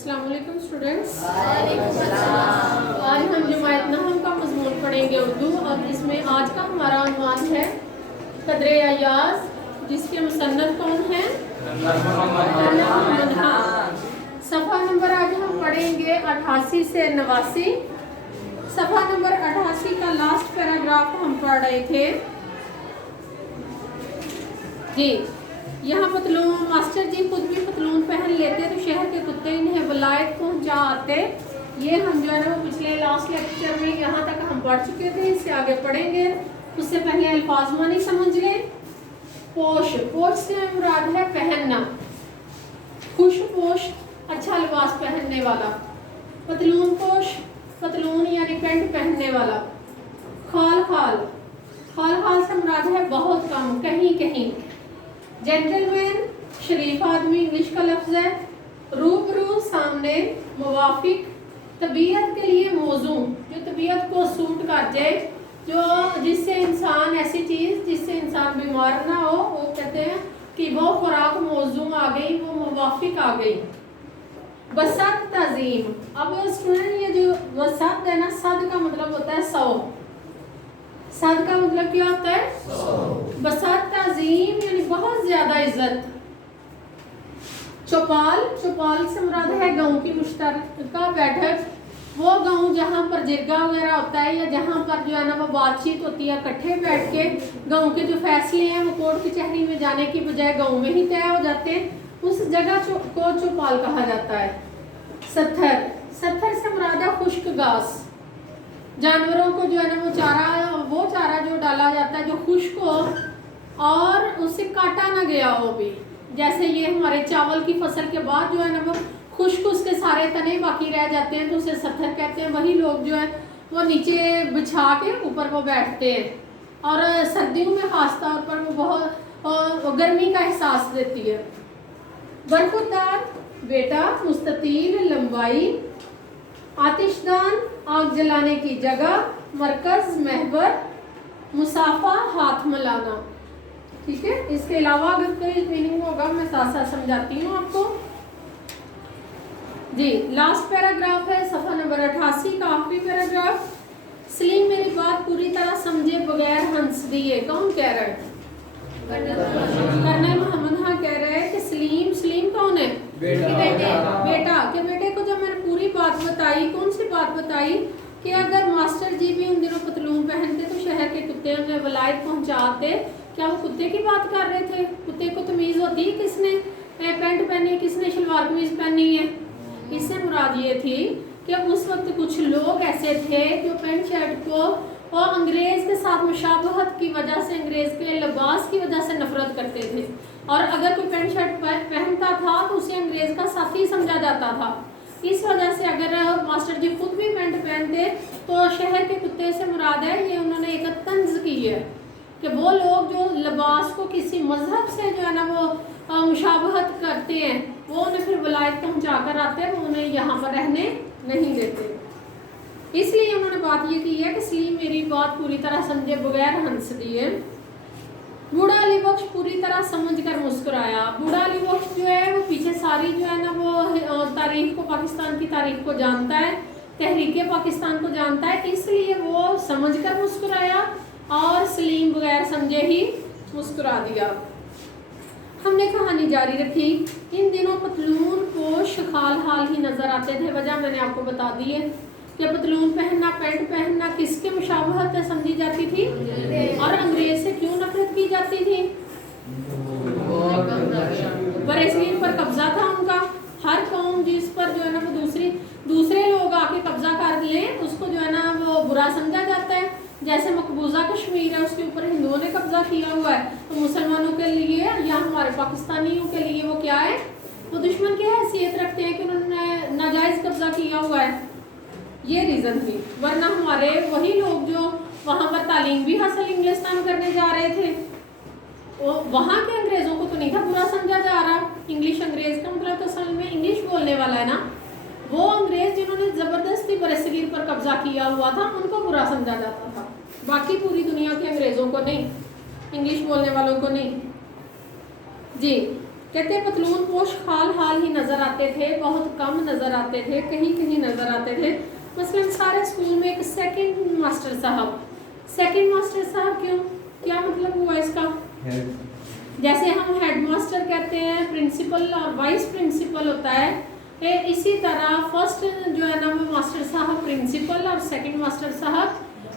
अस्सलाम वालेकुम स्टूडेंट्स। आज हम जमायत नहम का मज़मून पढ़ेंगे उर्दू, और इसमें आज का हमारा उन्वान है कदरे अयाज, जिसके मुसन्नफ कौन हैं? सफ़ा नंबर आज हम पढ़ेंगे 88 से 89। सफ़ा नंबर 88 का लास्ट पैराग्राफ हम पढ़ रहे थे जी। यहाँ पतलून, मास्टर जी खुद भी पतलून पहन लेते तो शहर के कुत्ते इन्हें वलायत पहुँचा आते। ये हम जो है ना वो पिछले लास्ट लेक्चर में यहाँ तक हम पढ़ चुके थे, इससे आगे पढ़ेंगे। उससे पहले अल्फाज मानी समझ लें। पोश, पोश से मुराद है पहनना, खुश पोश अच्छा लिबास पहनने वाला। पतलून पोश, पतलून यानी पैंट पहनने वाला। खाल खाल, खाल खाल से मुराद है बहुत कम, कहीं कहीं। जेंटलमैन शरीफ आदमी, इंग्लिश का लफ्ज़ है। रूबरू सामने, मुवाफिक तबीयत के लिए मौजू, जो तबीयत को सूट कर जाए, जो जिससे इंसान ऐसी चीज़ जिससे इंसान बीमार ना हो, वो कहते हैं कि वो खुराक मौजू आ गई, वो मुवाफिक आ गई। बसत तज़ीम, अब स्टूडेंट ये जो वसत है ना, सद का मतलब होता है 100, सद का मतलब क्या होता है? बसत तज़ीम यानी बहुत ज्यादा इज्जत। चौपाल, चौपाल से मुराद है गांव की मुश्तरका बैठक, वो गांव जहाँ पर जिरगा वगैरह होता है, या जहाँ पर जो है ना वो बातचीत होती है, इकट्ठे बैठ के गांव के जो फैसले हैं वो कोर्ट कचहरी में जाने की बजाय गांव में ही तय हो जाते हैं, उस जगह को चौपाल कहा जाता है। सत्थर, सत्थर से मुराद है खुश्क घास, जानवरों को जो है ना वो चारा जो डाला जाता है जो खुश्क हो और उससे काटा ना गया हो भी। जैसे ये हमारे चावल की फसल के बाद जो है ना वो खुश्क उसके सारे तने बाकी रह जाते हैं, तो उसे सत्थर कहते हैं। वही लोग जो है वो नीचे बिछा के ऊपर वो बैठते हैं, और सर्दियों में खास तौर पर वो बहुत गर्मी का एहसास देती है। बरखुरदार बेटा, मुस्ततील लंबाई। आतिशदान आग जलाने की जगह। मरकज महवर। मुसाफा हाथ मिलाना। ठीक है, इसके अलावा अगर कोई मीनिंग होगा मैं साथ साथ समझाती हूँ आपको जी। लास्ट पैराग्राफ है सफ़ा नंबर 88 का आखिरी पैराग्राफ। सलीम मेरी बात पूरी तरह समझे बगैर हंस दिए। कौन कह रहा है? कर्नल मोहम्मद हाँ कह रहे हैं कि सलीम, सलीम कौन है? बेटा के बेटे को जब मैंने पूरी बात बताई, कौन सी बात बताई कि अगर मास्टर जी भी उन दिनों पतलून पहनते तो शहर के कुत्ते उन्हें वलायत पहुंचाते। क्या वो कुत्ते की बात कर रहे थे? कुत्ते को तमीज़ होती है किसने पैंट पहनी, किसने शलवार कमीज पहनी है? इससे मुराद ये थी कि उस वक्त कुछ लोग ऐसे थे जो पैंट शर्ट को और अंग्रेज़ के साथ मुशाबहत की वजह से, अंग्रेज़ के लिबास की वजह से नफरत करते थे, और अगर कोई पैंट शर्ट पहनता था तो उसे अंग्रेज़ का साथी समझा जाता था। इस वजह से अगर मास्टर जी खुद भी पैंट पहनते तो शहर के कुत्ते से मुराद है, ये उन्होंने एक तंज की है कि वो लोग जो लिबास को किसी मजहब से जो है ना वो मुशाबहत करते हैं, वो उन्हें फिर वलायत पहुँचा कर आते हैं, वो उन्हें यहाँ पर रहने नहीं देते। इसलिए उन्होंने बात ये की है कि सलीम मेरी बात पूरी तरह समझे बगैर हंस दिए। बूढ़ा अली बख्श पूरी तरह समझकर मुस्कुराया। बूढ़ा अली बख्श जो है वो पीछे सारी जो है ना वो तारीख को, पाकिस्तान की तारीख को जानता है, तहरीके पाकिस्तान को जानता है, इसलिए वो समझकर मुस्कुराया और सलीम बगैर समझे ही मुस्कुरा दिया। हमने कहानी जारी रखी। इन दिनों पतलून पोश खाल हाल ही नजर आते थे। वजह मैंने आपको बता दी है कि पतलून पहनना, पैंट पहनना किसके मुशाबहत में समझी जाती थी और अंग्रेज से क्यों नफरत की जाती थी? बरेसलीन पर कब्जा था उनका। हर कौम जिस पर जो है ना वो दूसरे लोग आके कब्जा कर लें उसको जो है ना वो बुरा समझा जाता है। जैसे मकबूजा कश्मीर है, उसके ऊपर हिंदुओं ने कब्जा किया हुआ है, तो मुसलमानों के लिए या हमारे पाकिस्तानियों के लिए वो क्या है? वो दुश्मन की हैसियत रखते हैं कि उन्होंने नाजायज़ कब्जा किया हुआ है। ये रीज़न थी, वरना हमारे वही लोग जो वहाँ पर तालीम भी हासिल इंग्लिस्तान करने जा रहे थे, वो वहाँ के अंग्रेज़ों को तो नहीं था बुरा समझा जा रहा। इंग्लिश अंग्रेज़ का मतलब तो असल में इंग्लिश बोलने वाला है ना, वो अंग्रेज़ जिन्होंने ज़बरदस्ती बरसगीर पर कब्जा किया हुआ था उनको बुरा समझा जाता था, बाकी पूरी दुनिया के अंग्रेज़ों को नहीं, इंग्लिश बोलने वालों को नहीं जी। कहते हैं पतलून पोश हाल हाल ही नज़र आते थे, बहुत कम नज़र आते थे, कहीं कहीं नज़र आते थे। मसलन सारे स्कूल में एक सेकंड मास्टर साहब क्यों, क्या मतलब हुआ इसका? जैसे हम हेड मास्टर कहते हैं, प्रिंसिपल और वाइस प्रिंसिपल होता है, इसी तरह फर्स्ट जो है ना वो मास्टर साहब प्रिंसिपल और सेकंड मास्टर साहब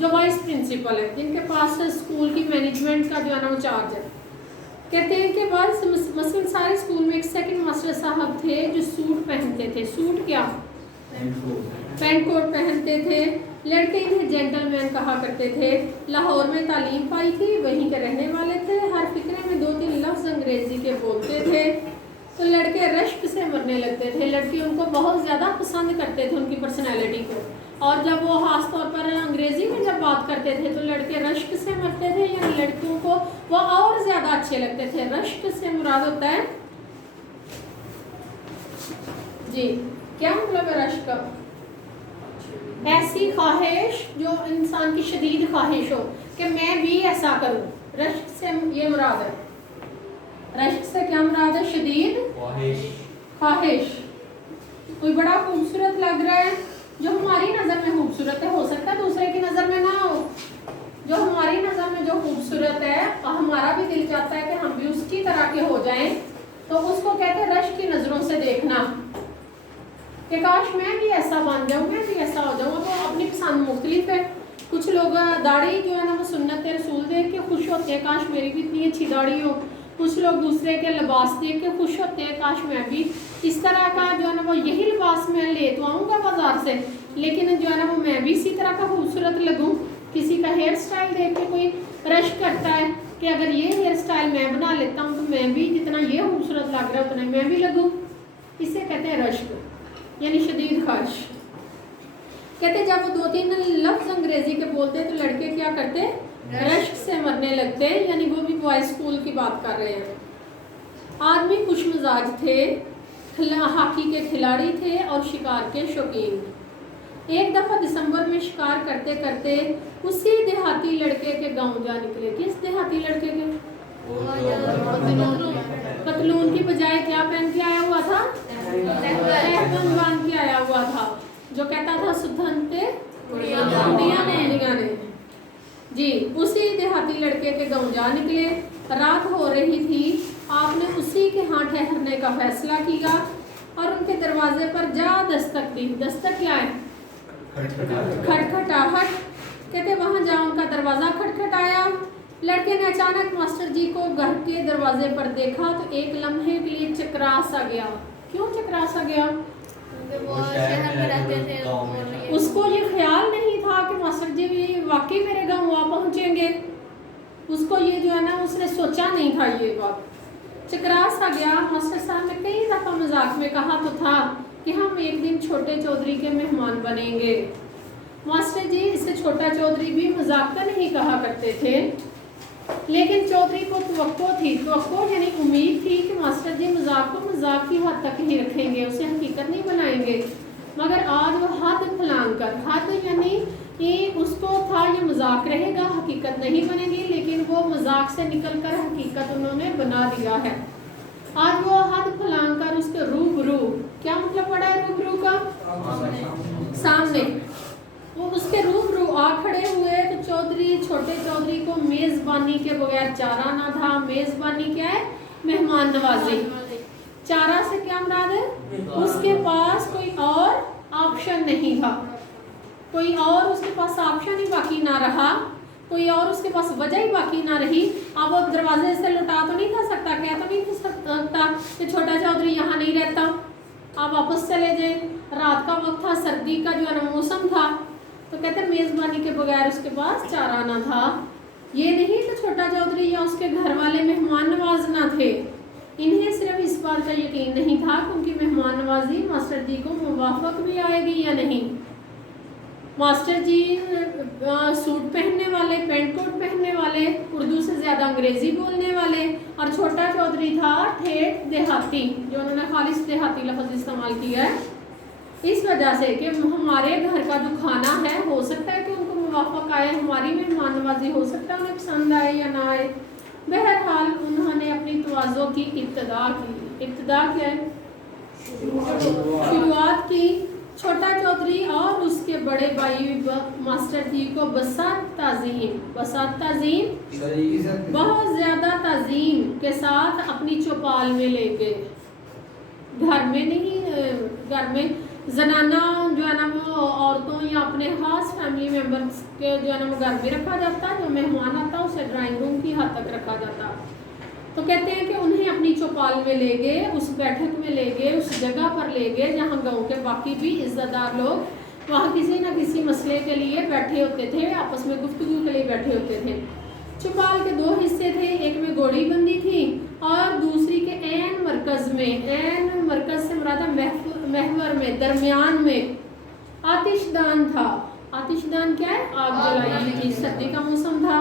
जो वाइस प्रिंसिपल है, जिनके पास स्कूल की मैनेजमेंट का जो है ना वो चार्ज है। कहते हैं कि बाद मसलन सारे स्कूल में एक सेकंड मास्टर साहब थे जो सूट पहनते थे। सूट क्या? पैंट कोट पहनते थे। लड़के इन्हें जेंटलमैन कहा करते थे। लाहौर में तालीम पाई थी, वहीं के रहने वाले थे। हर फिक्रे में 2-3 लफ्ज़ अंग्रेज़ी के बोलते थे। तो लड़के रश्क से मरने लगते थे। लड़के उनको बहुत ज़्यादा पसंद करते थे, उनकी पर्सनैलिटी को। और जब वो ख़ास तौर पर अंग्रेज़ी में जब बात करते थे तो लड़के रश्क से मरते थे, यानी लड़कियों को वो और ज़्यादा अच्छे लगते थे। रश्क से मुराद होता है जी, क्या मतलब है रश्क का? ऐसी ख्वाहिश जो इंसान की शदीद ख्वाहिश हो कि मैं भी ऐसा करूं। रश्क से ये मुराद है। रश्क से क्या मुराद है? शदीद ख्वाहिश। कोई बड़ा खूबसूरत लग रहा है, जो हमारी नज़र में खूबसूरत है, हो सकता है दूसरे की नज़र में ना हो। जो हमारी नज़र में जो खूबसूरत है, हमारा भी दिल चाहता है कि हम भी उसकी तरह के हो जाएं, तो उसको कहते हैं रश्क की नज़रों से देखना कि काश मैं भी ऐसा बन जाऊँ, मैं भी ऐसा हो जाऊँ। तो अपनी पसंद मुख्तलिफ है। कुछ लोग दाढ़ी जो है ना वो सुन्नत रसूल देख के खुश होते हैं, काश मेरी भी इतनी अच्छी दाढ़ी हो। कुछ लोग दूसरे के लिबास देख के खुश होते हैं, काश मैं भी इस तरह का जो है ना वो यही लिबास मैं ले तो आऊँगा बाज़ार से, लेकिन जो है ना वो मैं भी इसी तरह का खूबसूरत लगूँ। किसी का हेयर स्टाइल देख के कोई रश्क करता है कि अगर ये हेयर स्टाइल मैं बना लेता हूँ तो मैं भी जितना ये खूबसूरत लग रहा है उतना मैं भी लगूँ। इसे कहते हैं रश्क, यानी शदीद ख्वाहिश। कहते जब वो 2-3 लफ्ज़ अंग्रेज़ी के बोलते तो लड़के क्या करते? रश्क से मरने लगते, यानी वो भी बॉयज़ स्कूल की बात कर रहे हैं। आदमी खुश मिजाज थे, हॉकी के खिलाड़ी थे और शिकार के शौकीन। एक दफ़ा दिसंबर में शिकार करते करते उसी देहाती लड़के के गांव जा निकले। किस देहाती लड़के के? पतलून की बजाय क्या पहन के आया हुआ था? तहबंद बांध के आया हुआ था, जो कहता था सुधनते कुड़िया ने जी। उसी देहाती लड़के के गांव जा निकले। रात हो रही थी। आपने उसी के यहाँ ठहरने का फैसला किया और उनके दरवाजे पर जा दस्तक दी। दस्तक क्या है? खटखटाहट। कहते वहाँ जा उनका दरवाज़ा खटखटाया। लड़के ने अचानक मास्टर जी को घर के दरवाजे पर देखा तो एक लम्हे के लिए चकरा सा गया। क्यों चकरा सा गया? वो शहर में रहते थे, उसको ये ख्याल नहीं था कि मास्टर जी भी वाकई मेरे गाँव आ पहुँचेंगे। उसको ये जो है ना उसने सोचा नहीं था ये बात। चकरा सा गया। मास्टर साहब ने कई दफ़ा मजाक में कहा तो था कि हम एक दिन छोटे चौधरी के मेहमान बनेंगे। मास्टर जी इसे छोटा चौधरी भी मजाक का नहीं कहा करते थे, लेकिन चौधरी को तवक्को थी, तवक्को यानी उम्मीद थी कि मास्टर जी मजाक को मजाक की हद तक ही रखेंगे, उसे हकीकत नहीं बनाएंगे। मगर आज वो हद फलांग कर, हद यानी कि उसको था ये मजाक रहेगा, हकीकत नहीं बनेगी, लेकिन वो मजाक से निकल कर हकीकत उन्होंने बना दिया है। आज वो हद फलांग कर उसके रूबरू, क्या मतलब पड़ा है रूबरू का? सामने। वो उसके रूबरू आ खड़े हुए तो चौधरी, छोटे चौधरी को मेज़बानी के बगैर चारा ना था। मेज़बानी क्या है? मेहमान नवाजी। चारा से क्या मुराद है? उसके पास कोई और ऑप्शन नहीं था, कोई और उसके पास ऑप्शन ही बाकी ना रहा, कोई और उसके पास वजह ही बाकी ना रही। अब वो दरवाजे से लौटा तो नहीं था सकता, कह तो नहीं था सकता कि छोटा चौधरी यहाँ नहीं रहता, आप वापस चले जाए। रात का वक्त था, सर्दी का जो है ना मौसम था, तो कहते मेज़बानी के बगैर उसके पास चारा ना था। ये नहीं कि छोटा चौधरी या उसके घर वाले मेहमान नवाज ना थे, इन्हें सिर्फ इस बात का यकीन नहीं था कि उनकी मेहमान नवाजी मास्टर जी को मुवाफक भी आएगी या नहीं। मास्टर जी सूट पहनने वाले, पैंट कोट पहनने वाले, उर्दू से ज़्यादा अंग्रेज़ी बोलने वाले, और छोटा चौधरी था ठेठ देहाती, जो उन्होंने खालिस देहाती लफ्ज़ इस्तेमाल किया है इस वजह से कि हमारे घर का जो खाना है हो सकता है कि उनको मुवाफक आए, हमारी मेहमान नवाजी हो सकता है उन्हें पसंद आए या ना आए। बहरहाल उन्होंने अपनी तवाज़ो की इब्तिदा की। इब्तिदा क्या है? शुरुआत की। छोटा चौधरी और उसके बड़े भाई मास्टर जी को बसात ताज़ीम बहुत ज़्यादा ताज़ीम के साथ अपनी चौपाल में ले गए। घर में नहीं, घर में जनाना जो है ना वो औरतों या अपने खास फैमिली मेम्बर्स के जो है ना वो घर में रखा जाता, जो मेहमान आता उसे ड्राइंग रूम की हद तक रखा जाता। तो कहते हैं कि उन्हें अपनी चौपाल में ले गए, उस बैठक में ले गए, उस जगह पर ले गए जहाँ गांव के बाकी भी इज्जतदार लोग वहाँ किसी न किसी मसले के लिए बैठे होते थे, आपस में गुफ्तगू के लिए बैठे होते थे। चौपाल के दो हिस्से थे, एक में गोड़ी बंदी थी और दूसरी के ऐन मरकज में, ऐन मरकज से मुराद महवर में, दरमियान में आतिशदान था। आतिशदान क्या है? आग जलाई थी, सर्दी का मौसम था,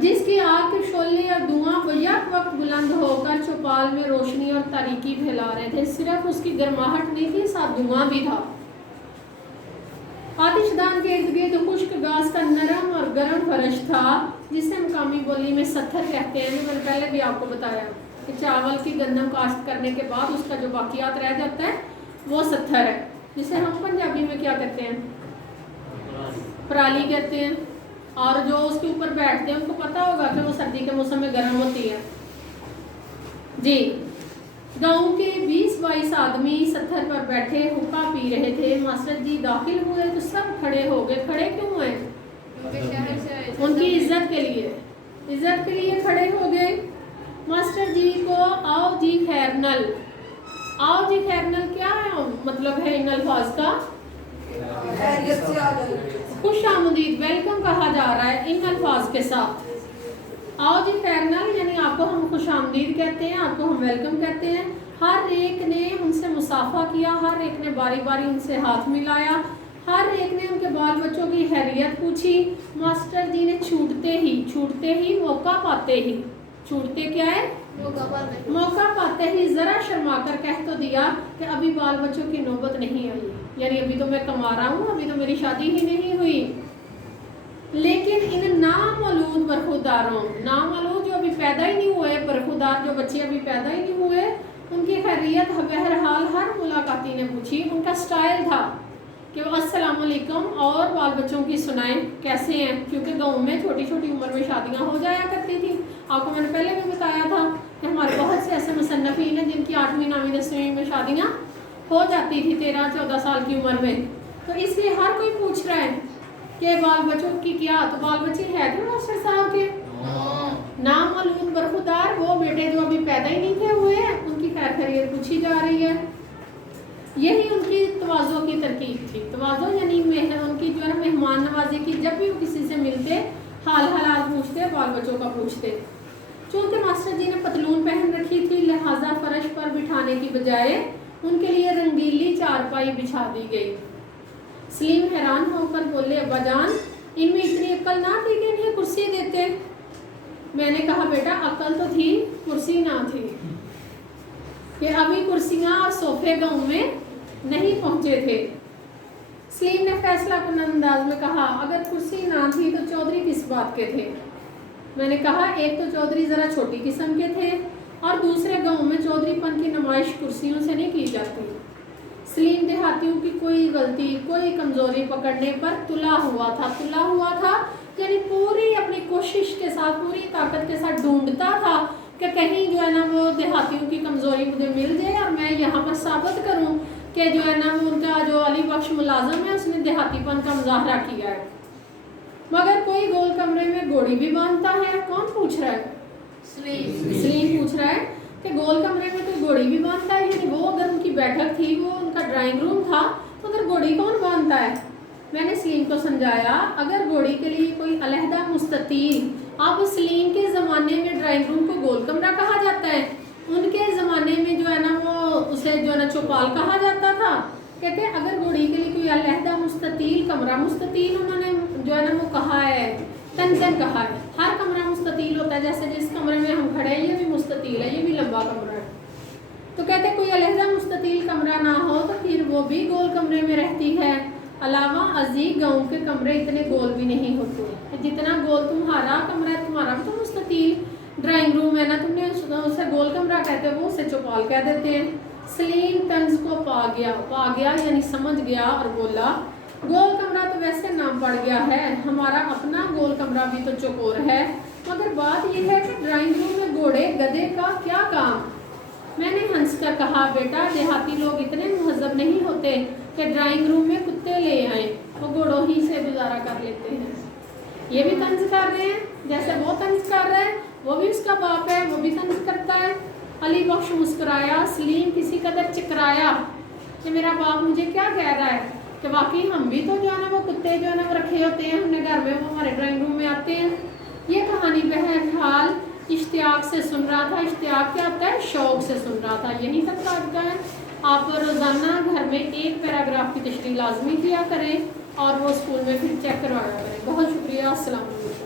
जिसकी आग के शोले और धुआं बैक वक्त बुलंद होकर चौपाल में रोशनी और तारीकी फैला रहे थे। सिर्फ उसकी गर्माहट नहीं थी, साथ धुआं भी था। आतिशदान के इर्द गिर्द खुश्क घास का नरम और गर्म फर्श था, जिसे मकामी बोली में सत्थर कहते हैं। मैंने पहले भी आपको बताया कि चावल की गंदम काश्त करने के बाद उसका जो बाकियात रह जाता है वो सत्थर है, जिसे हम पंजाबी में क्या कहते हैं? पराली कहते हैं। और जो उसके ऊपर बैठते हैं उनको पता होगा कि वो सर्दी के मौसम में गर्म होती है जी। गांव के 20-22 आदमी सत्थर पर बैठे हुक्का पी रहे थे। मास्टर जी दाखिल हुए तो सब खड़े हो गए। खड़े क्यों हुए? उनकी इज्जत के लिए, इज्जत के लिए खड़े हो गए। मास्टर जी को आओ जी खैरनल, आओ जी खैरनल क्या है मतलब है इन अल्फाज का? खुश आमदीद, वेलकम कहा जा रहा है इन अल्फाज के साथ। आओ जी खैरनल यानी आपको हम खुश आमदीद कहते हैं, आपको हम वेलकम कहते हैं। हर एक ने उनसे मुसाफा किया, हर एक ने बारी बारी उनसे हाथ मिलाया, हर एक ने उनके बाल बच्चों की खैरियत पूछी। मास्टर जी ने छूटते ही मौका पाते ही, छूटते क्या है? मौका पाते ही जरा शर्मा कर कह तो दिया कि अभी बाल बच्चों की नौबत नहीं आई, यानी अभी तो मैं कमा रहा हूँ, अभी तो मेरी शादी ही नहीं हुई। लेकिन इन नामौलूद बरखुदारों, नामौलूद जो अभी पैदा ही नहीं हुए, बरखुदार जो बच्चे अभी पैदा ही नहीं हुए, उनकी खैरियत बहरहाल हर मुलाकाती ने पूछी। उनका स्टाइल था कि वो अस्सलाम वालेकुम और बाल बच्चों की सुनाएं कैसे हैं, क्योंकि गाँव में छोटी छोटी उम्र में शादियाँ हो जाया करती थी। आपको मैंने पहले भी बताया था कि हमारे बहुत से ऐसे मुसन्नफीन हैं जिनकी 8वीं 9वीं 10वीं में शादियाँ हो जाती थी 13-14 साल की उम्र में। तो इसलिए हर कोई पूछ रहा है कि बाल बच्चों की क्या, तो बाल बच्चे है कि मास्टर साहब के नामौलूद बरखुदार, वो बेटे जो अभी पैदा ही नहीं थे हुए हैं, उनकी खैर खैरियत पूछी जा रही है। यही उनकी तवाज़ो की तरकीब थी। तवाज़ो यानी उनकी जो है ना मेहमान नवाजी की, जब भी वो किसी से मिलते हाल हालात पूछते, बाल बच्चों का पूछते। चूँकि मास्टर जी ने पतलून पहन रखी थी, लिहाजा फर्श पर बिठाने की बजाय उनके लिए रंगीली चारपाई बिछा दी गई। सलीम हैरान होकर बोले, अब्बाजान इनमें इतनी अक्ल ना थी कि इन्हें कुर्सी देते? मैंने कहा बेटा अक्ल तो थी, कुर्सी ना थी, कि अभी कुर्सियाँ और सोफे गाँव में नहीं पहुँचे थे। सलीम ने फैसला कुन अंदाज में कहा, अगर कुर्सी ना थी तो चौधरी किस बात के थे? मैंने कहा एक तो चौधरी ज़रा छोटी किस्म के थे और दूसरे गांव में चौधरीपन की नुमाइश कुर्सियों से नहीं की जाती। सलीम देहातियों की कोई गलती, कोई कमज़ोरी पकड़ने पर तुला हुआ था यानी पूरी अपनी कोशिश के साथ, पूरी ताकत के साथ ढूंढता था कि कहीं जो है ना वो देहातियों की कमज़ोरी मुझे मिल जाए और मैं यहाँ पर साबित करूँ कि जो है ना वो उनका जो अली बख्श मुलाजम है उसने देहातीपन का मुजाहरा किया है। मगर कोई गोल कमरे में घोड़ी भी बांधता है। कौन पूछ रहा है? सलीम पूछ रहा है कि गोल कमरे में कोई घोड़ी भी बांधता है, यानी वो अगर उनकी बैठक थी, वो उनका ड्राइंग रूम था, तो उधर घोड़ी कौन बांधता है? मैंने सलीम को समझाया, अगर घोड़ी के लिए कोई अलहदा मुस्ततील, अब सलीम के ज़माने में ड्राइंग रूम को गोल कमरा कहा जाता है, उनके ज़माने में जो है ना वो उसे जो है ना चौपाल कहा जाता था। कहते हैं अगर घोड़ी के लिए कोई अलहदा मुस्ततील कमरा, मुस्ततील उन्होंने जो है ना वो कहा है, तन कहा है, हर कमरा मुस्ततील होता है, जैसे जिस कमरे में हम खड़े हैं ये भी मुस्ततील है, ये भी लंबा कमरा है। तो कहते कोई अलहदा मुस्ततील कमरा ना हो तो फिर वो भी गोल कमरे में रहती है। अलावा अजीज गांव के कमरे इतने गोल भी नहीं होते, जितना गोल तुम्हारा कमरा है, तुम्हारा भी तो मुस्ततील ड्राइंग रूम है ना, तुमने उसे गोल कमरा कहते हो, वो उसे चौपाल कह देते हैं। सलीम तंज को पा गया यानी समझ गया और बोला गोल कमरा तो वैसे नाम पड़ गया है, हमारा अपना गोल कमरा भी तो चौकोर है, मगर बात यह है कि ड्राइंग रूम में घोड़े गधे का क्या काम। मैंने हंस कर कहा बेटा देहाती लोग इतने मुहज्जब नहीं होते कि ड्राइंग रूम में कुत्ते ले आए, वो घोड़ों ही से गुजारा कर लेते हैं। ये भी तंज कर रहे हैं, जैसे वो तंज कर रहे हैं, वो भी उसका बाप है, वो भी तंज करता है। अली बख्श मुस्कुराया। सलीम किसी कदर चकराया कि मेरा बाप मुझे क्या कह रहा है कि वाकई हम भी तो जो है ना वो कुत्ते जो है ना वो रखे होते हैं हमने घर में, वो हमारे ड्राइंग रूम में आते हैं। ये कहानी बहरहाल इश्तियाक से सुन रहा था। इश्तियाक क्या होता है? शौक से सुन रहा था। यहीं तक का आता है। आप रोज़ाना घर में एक पैराग्राफ की तशरीह लाजमी किया करें और वो स्कूल में फिर चेक करवाया करें। बहुत शुक्रिया। अस्सलाम वालेकुम।